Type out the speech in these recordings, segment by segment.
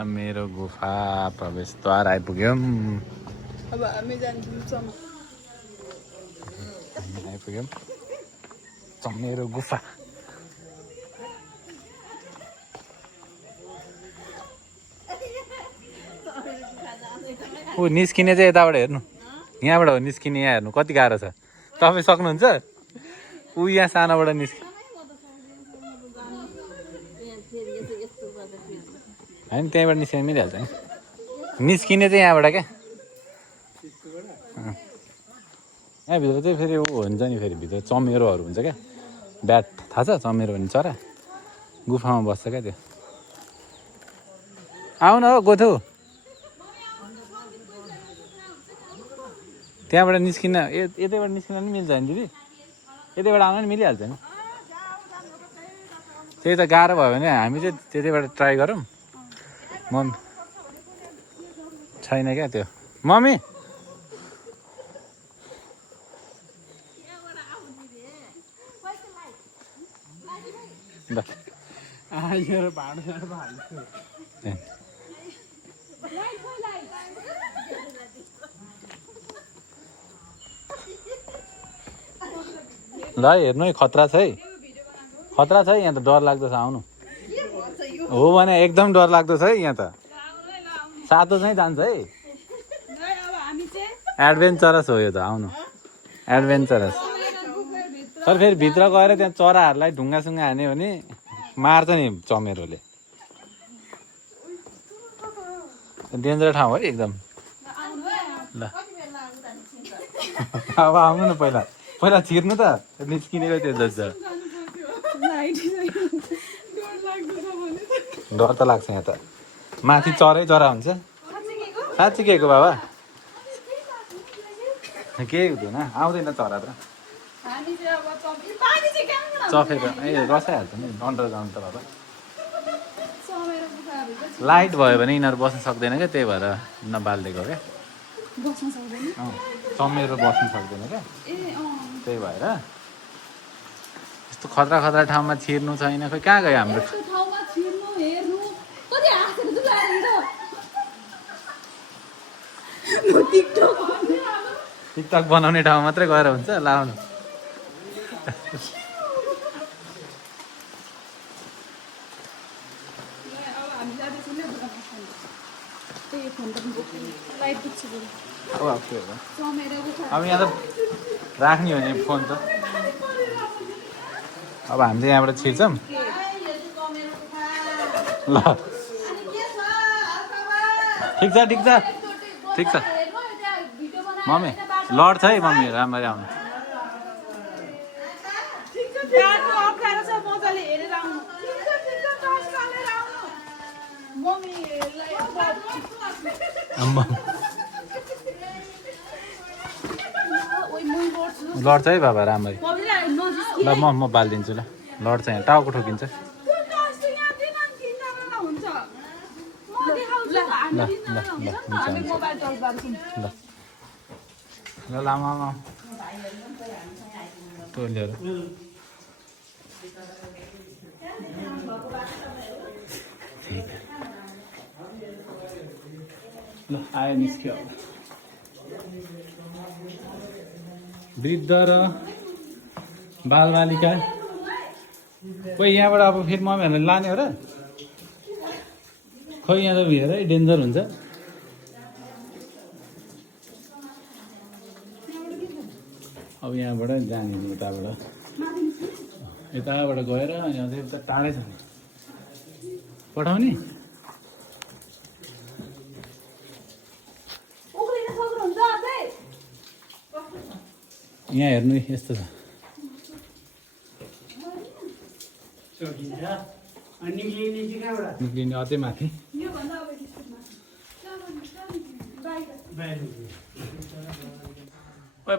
चमेरो गुफा प्रवेशद्वार आइपुग्यौँ। अब हामी जान्छौँ आइपुग्यौँ चमेरो गुफा। ऊ निस्किने चाहिँ यताबाट हेर्नु, यहाँबाट हो निस्किने। यहाँ हेर्नु कति गाह्रो छ। तपाईँ सक्नुहुन्छ? ऊ यहाँ सानोबाट होइन, त्यहीँबाट निस्किन मिलिहाल्छ नि। निस्किने चाहिँ यहाँबाट क्या। यहाँभित्र चाहिँ फेरि ऊ हुन्छ नि, फेरि भित्र चमेरोहरू हुन्छ क्या। ब्याट थाहा छ? चमेरो भन्ने चरा गुफामा बस्छ क्या त्यो। आउन हो गोथु, त्यहाँबाट निस्किन यतैबाट निस्किन नि मिल्छ नि दिदी, यतैबाट आउन नि मिलिहाल्छ नि। त्यही त गाह्रो भयो भने हामी चाहिँ त्यतैबाट ट्राई गरौँ। मम्मी छैन क्या त्यो। मम्मी ल हेर्नु है, खतरा छ है, खतरा छ है यहाँ त। डर लाग्दो छ, आउनु। हो भने एकदम डर लाग्दो छ है यहाँ त। सातो चाहिँ जान्छ है। एडभेन्चरस हो यो त, आउनु। एडभेन्चरस। तर फेरि भित्र गएर त्यहाँ चराहरूलाई ढुङ्गासुङ्गा हान्यो भने मार्छ नि चमेरोले। डेन्जर ठाउँ है एकदम। ल अब आउनु न, पहिला पहिला छिर्नु त, निस्किनेको त्यो जस्तो। डर त लाग्छ यहाँ त। माथि चरै चरा हुन्छ। साँच्ची के को बाबा, केही हुँदैन, आउँदैन चरा त। चफेर ए रसाइहाल्छ नि, अन्डरग्राउन्ड त बाबा। लाइट भयो भने यिनीहरू बस्न सक्दैन क्या, त्यही भएर नबालिदिएको क्या। चमेरो बस्नु सक्दैन क्या, त्यही भएर। यस्तो खतरा खतरा ठाउँमा छिर्नु छैन। खोइ कहाँ गयो हाम्रो टिकटक बनाउने ठाउँ मात्रै गएर हुन्छ। लाउनु अब यहाँ त राख्ने हो नि फोन त। अब हामी चाहिँ यहाँबाट छिर्छौँ। ल ठिक छ ठिक छ ठिक छ। मम्मी लड्छ है मम्मी, राम्ररी आउनु। लड्छ है बाबा राम्ररी। ल म बालिदिन्छु। ल लड्छ, यहाँ टाउको ठोकिन्छ। ल ल ल ल ल लामा टोलीहरू ल आयो, निस्क्यो। वृद्ध र बालबालिका खोइ यहाँबाट अब फेरि मम्मीहरूलाई लाने हो र। खोइ यहाँ त हेर है, डेन्जर हुन्छ। अब यहाँबाट जाने उताबाट, यताबाट गएर यहाँ चाहिँ उता टाढै छ नि पठाउने। यहाँ हेर्नु यस्तो छ। निक्लिने अझै माथि।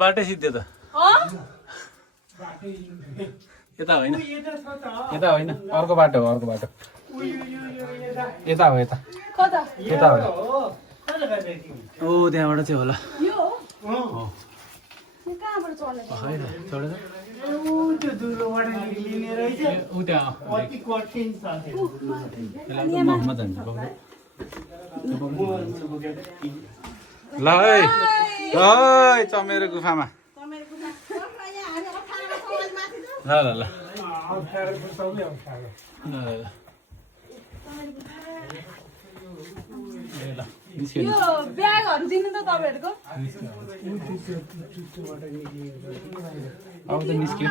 बाटै सिद्धो त। यता होइन, यता होइन, अर्को बाटो हो, अर्को बाटो। यता हो, यता यता हो। ओ त्यहाँबाट चाहिँ होला। चढेर म जान्छु। ल है ओइ चमेरो गुफामा ल ल ल यो ब्यागहरु दिनु त तपाईहरुको अब त निस्क्यो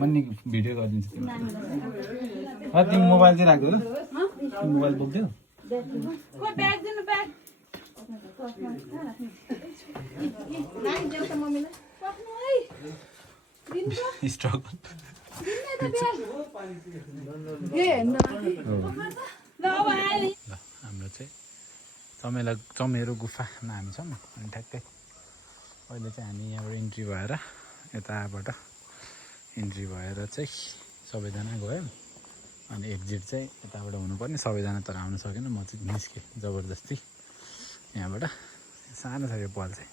मन्नी भिडियो गरिदिन्छु तिमीलाई तिमी मोबाइल चाहिँ राख्दो ल मोबाइल बोक्थ्यौ को ब्याग दिनु ब्याग नाइ देऊ त मम्मीलाई पक्नु है दिनु त स्ट्रक दिनु त ब्याग ए हेर्न ल अब आए नि हाम्रो चाहिँ चमेरो गुफामा हामी छौँ अनि ठ्याक्कै अहिले चाहिँ हामी यहाँबाट इन्ट्री भएर यताबाट इन्ट्री भएर चाहिँ सबैजना गयौँ अनि एक्जिट चाहिँ यताबाट हुनुपर्ने सबैजना तर आउनु सकेन म चाहिँ निस्केँ जबरजस्ती यहाँबाट सानो छ यो पल चाहिँ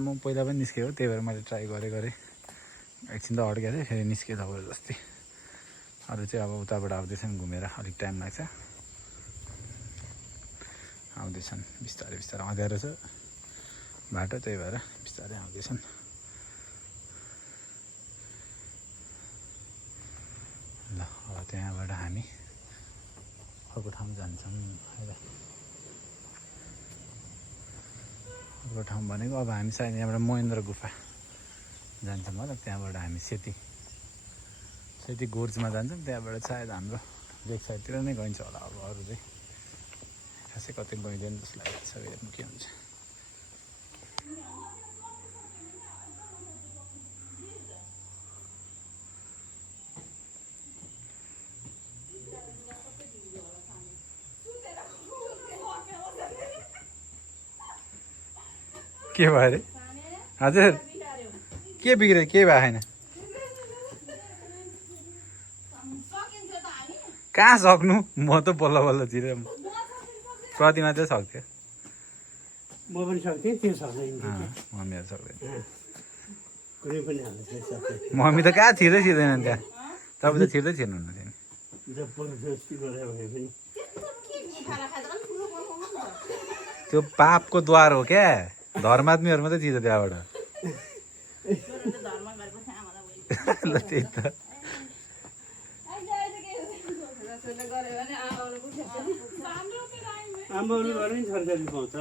म पहिला पनि निस्केको त्यही भएर मैले ट्राई गरेँ एकछिन त अड्केको थिएँ फेरि निस्केँ जबरजस्ती अरू चाहिँ अब उताबाट आउँदैछन् घुमेर अलिक टाइम लाग्छ आउँदैछन् बिस्तारै बिस्तारै अँध्यारो छ बाटो त्यही भएर बिस्तारै आउँदैछन् ल अब त्यहाँबाट हामी अर्को ठाउँ जान्छौँ अहिले अर्को ठाउँ भनेको अब हामी सायद यहाँबाट महेन्द्र गुफा जान्छौँ होला त्यहाँबाट हामी सेती गोर्जमा जान्छौँ त्यहाँबाट सायद हाम्रो लेक साइडतिर नै गइन्छ होला अब अरू चाहिँ खासै कतै गइँदैन जस्तो लागेको छ हेर्नु के हुन्छ के भयो अरे हजुर के बिग्रियो के भयो छैन कहाँ सक्नु म त बल्ल बल्ल छिरेँ प्रतिमा चाहिँ सक्थ्यो म पनि सक्थेँ त्यो सक्दैन मम्मीहरू सक्दैन कुनै पनि हालतले सक्दैन मम्मी त कहाँ छिर्दै छिर्दैन त्यहाँ तपाईँ त छिर्दै छिर्नुहुन्न थियो जबरजस्ती गरेर भए पनि त्यो पापको द्वार हो क्या धर्मात्मीहरू मात्रै चिन्छ त्यहाँबाट ल त्यही त आमाले भने नि सरकारी पाउँछ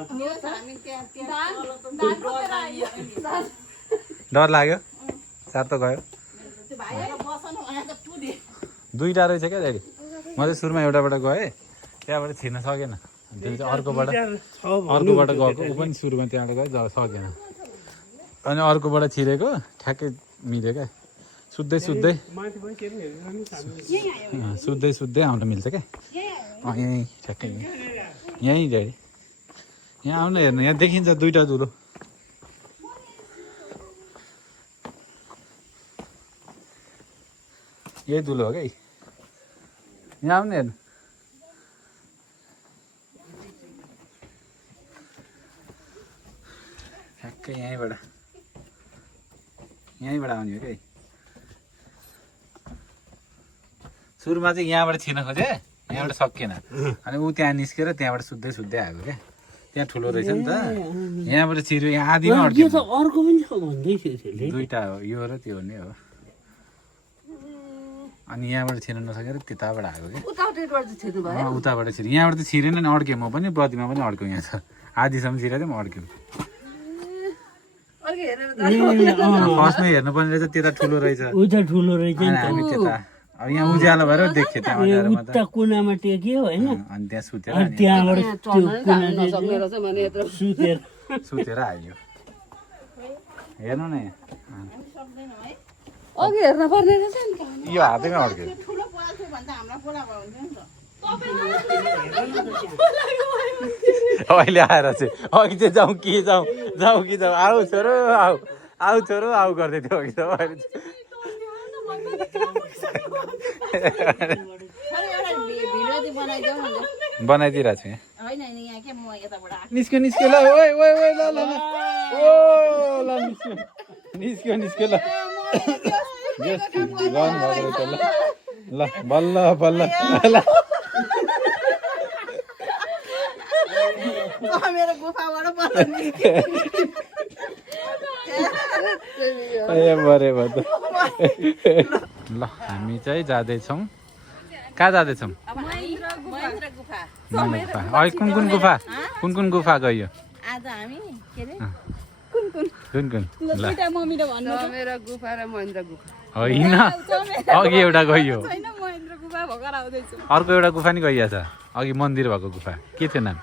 डर लाग्यो सात त गयो दुईवटा रहेछ क्या ड्याडी म चाहिँ सुरुमा एउटाबाट गएँ त्यहाँबाट छिर्न सकेन त्यो चाहिँ अर्कोबाट गएको ऊ पनि सुरुमा त्यहाँबाट गयो सकेन अनि अर्कोबाट छिरेको ठ्याक्कै मिल्यो क्या सुत्दै आउनु मिल्छ क्या यहीँ ठ्याक्कै यहीँ ड्याडी यहाँ आउनु हेर्नु यहाँ देखिन्छ दुईवटा धुलो यही धुलो हो क्या यहाँ आउनु हेर्नु ठ्याक्कै यहीँबाट आउने हो क्या सुरुमा चाहिँ यहाँबाट छिर्न खोजेँ यहाँबाट सकिएन अनि ऊ त्यहाँ निस्केर त्यहाँबाट सुत्दै आएको क्या त्यहाँ ठुलो रहेछ नि त यहाँबाट छिर्यो यहाँ आधीमा अड्क्यो अर्को पनि छ भन्दै थियो त्यसले दुईवटा हो यो र त्यो नै हो अनि यहाँबाट छिर्न नसकेर त्यताबाट आएको क्या उताबाट छिर्यो यहाँबाट त छिरेन नि अड्क्यो म पनि प्रतिमा पनि अड्क्यो यहाँ छ आधीसम्म छिरेको थिएँ म अड्क्यो फर्स्टमै हेर्नुपर्ने रहेछ त्यता ठुलो रहेछ हामी त्यता अब यहाँ उज्यालो भएर देख्यो त्यहाँ कुनामा टेक्यो होइन अनि त्यहाँ सुतेर सुतेर आयो हेर्नु न अघि हेर्न पर्ने रहेछ नि त यो हातैमा अड्क्यो अहिले आएर चाहिँ अघि चाहिँ जाउँ कि आऊ छोरो आऊ गर्दै थियो अघि त अहिले बनाइदिइरहेको छु यहाँ निस्क्यो ल निस्क्यो ल ल बल्ल ल मेरो गुफाबाट बल्ल निस्क्यो बरे भयो त ल हामी चाहिँ जाँदैछौँ कहाँ जाँदैछौँ महेन्द्र गुफा अहिले कुन कुन गुफा गयो आज हामी के अरे कुन ल मेरो गुफा र महेन्द्र गुफा होइन अघि एउटा गयो महेन्द्र गुफा भएर आउँदैछु अर्को एउटा गुफा नि गइहाल्छ अघि मन्दिर भएको गुफा के थियो नाम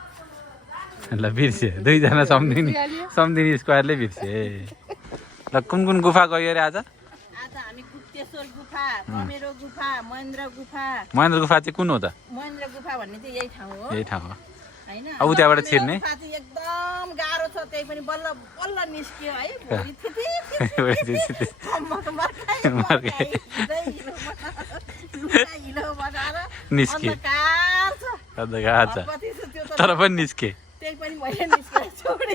ल बिर्से दुईजना सम्धिनी स्क्वायरले बिर्से ल कुन गुफा गयो अरे आज आज हामी गुप्तेश्वर गुफा मेरो गुफा महेन्द्र गुफा चाहिँ कुन हो त महेन्द्र गुफा भन्ने चाहिँ यही ठाउँ हो यही ठाउँ हो हैन अब त्यहाँबाट छिर्ने गुफा चाहिँ एकदम गाह्रो छ त्यही पनि बल्ल बल्ल निस्क्यो है भुँडी थिति निस्के तर पनि निस्के त्यही पनि मैले निस्केर छोडे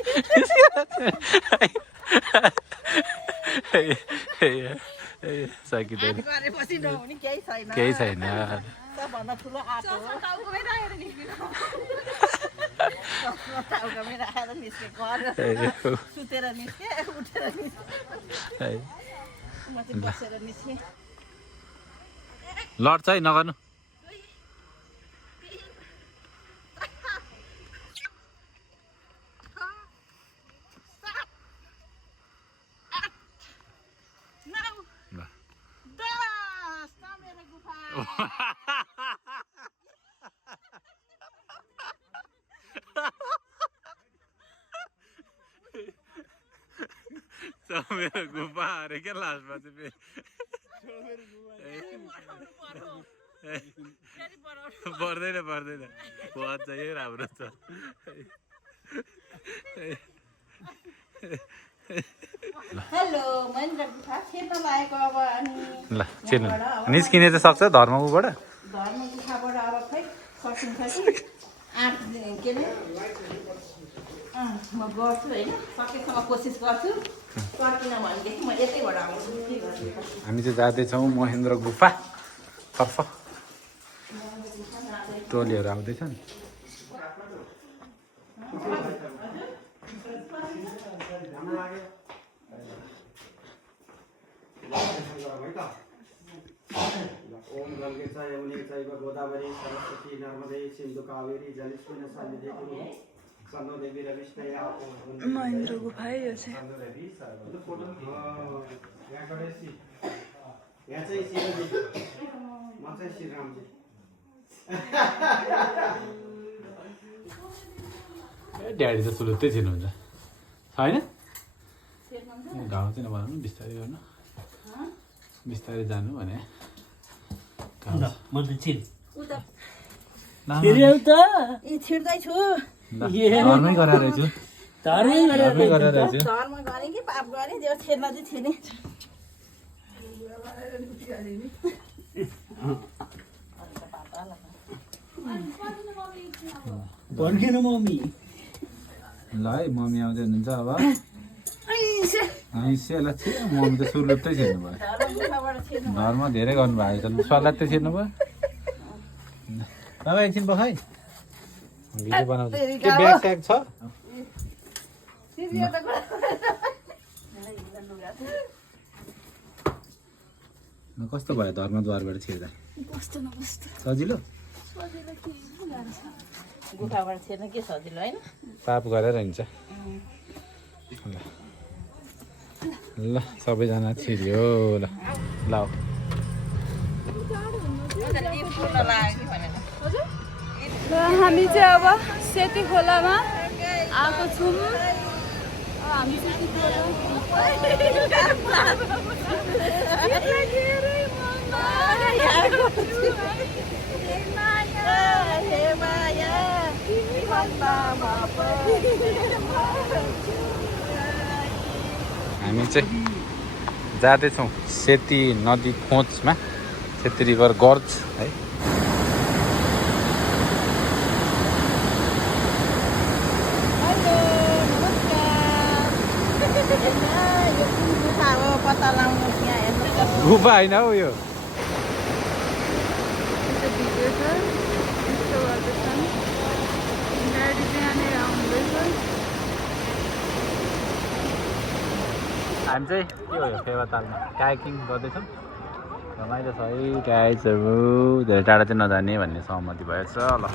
सकिँदैन गरेपछि नहुने केही छैन सबभन्दा ठुलो आँट हो टाउकामै राखेर निस्केको सुतेर निस्के उठेर निस्के म चाहिँ बसेर निस्के लड्छ है नगर्नु मेरो गुफा अरे क्या लास्टमा चाहिँ पर्दैन बहुत चाहिँ राम्रो छ हेलो महेन्द्र गुफा छिर्न लागेको अब अनि ल छिर्नु निस्किने चाहिँ सक्छ धर्मबाट धर्म गुफाबाट अब खै सकिन्छ कि आँट के अरे म गर्छु होइन सकेसम्म कोसिस गर्छु सकिनँ भनेदेखि म यतैबाट आउँछु के गर्छु हामी चाहिँ जाँदैछौँ महेन्द्र गुफा तर्फ टोलीहरू आउँदैछ नि ओम गंगे च यमुने चैव गोदावरी सरस्वती नर्मदे सिन्धु कावेरी जलेस्मिन् सन्निधि कुरु सन्नो देवी रविष्णय आपो महेन्द्र गुफा है यो चाहिँ यहाँ चाहिँ शिवजी म चाहिँ श्रीरामजी ड्याडी त सुलुत्तै छिर्नुहुन्छ होइन घाउ चाहिँ नभनौँ बिस्तारै गर्नु बिस्तारै जानु भने म त छिर ए छिर्दैछु घरमै गराएर छु घरमै गराएर छु धर्म गरेँ कि पाप गरेँ त्यो छिर्न चाहिँ छिर्ने भन्केन मम्मी ल है मम्मी आउँदै हुनुहुन्छ अब ल छिर मम्मी त सुलुत्तै छिर्नु भयो धर्म धेरै गर्नुभएको छ सलाद छिर्नु भयो बाबा एकछिन बख है भिडियो बनाउँछ के ब्याग स्याग छ कस्तो भयो धर्मद्वारबाट छिर्दा सजिलो गुफाबाट छिर्न के सजिलो होइन पाप गरेर हिँड्छ ल सबैजना छिर्यो ल ल र हामी चाहिँ अब सेती खोलामा आएको छौँ हामी सेती हामी चाहिँ जाँदैछौँ सेती नदी खोजमा सेती रिभर गर्ज है गुफा होइन हौ यो भिडियो छ यस्तो गर्दैछन् ड्याडी चाहिँ यहाँनिर आउनुभयो हामी चाहिँ के हो यो फेवातालमा कायाकिङ गर्दैछौँ रमाइलो छ है गाइजहरू धेरै टाढा चाहिँ नजाने भन्ने सहमति भएछ ल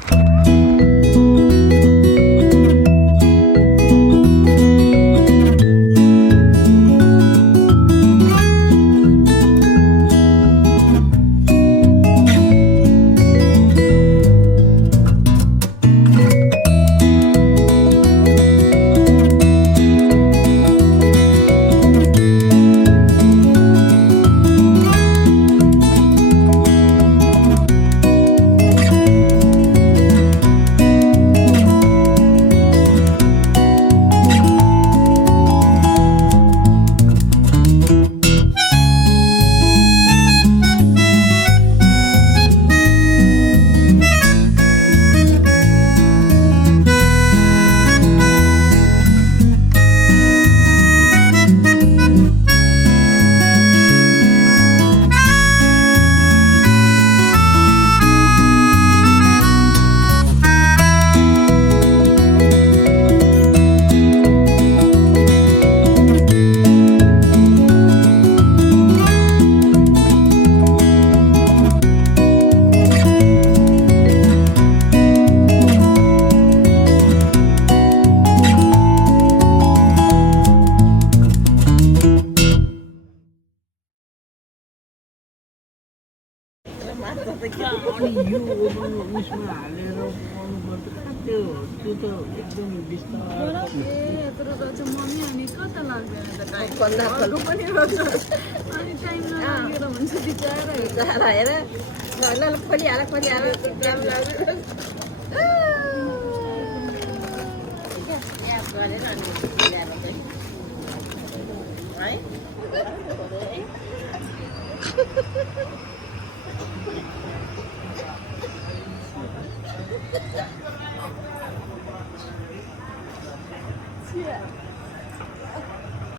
यो उसमा हालेर त्यो त एकदम बिस्तारै तर चाहिँ मम्मी अनि कता लाग्दैन त कल्लाहरू पनि रोज्छ अनि टाइम नलागेर हुन्छ बिचारा हेर ल खोलिहाल Yeah.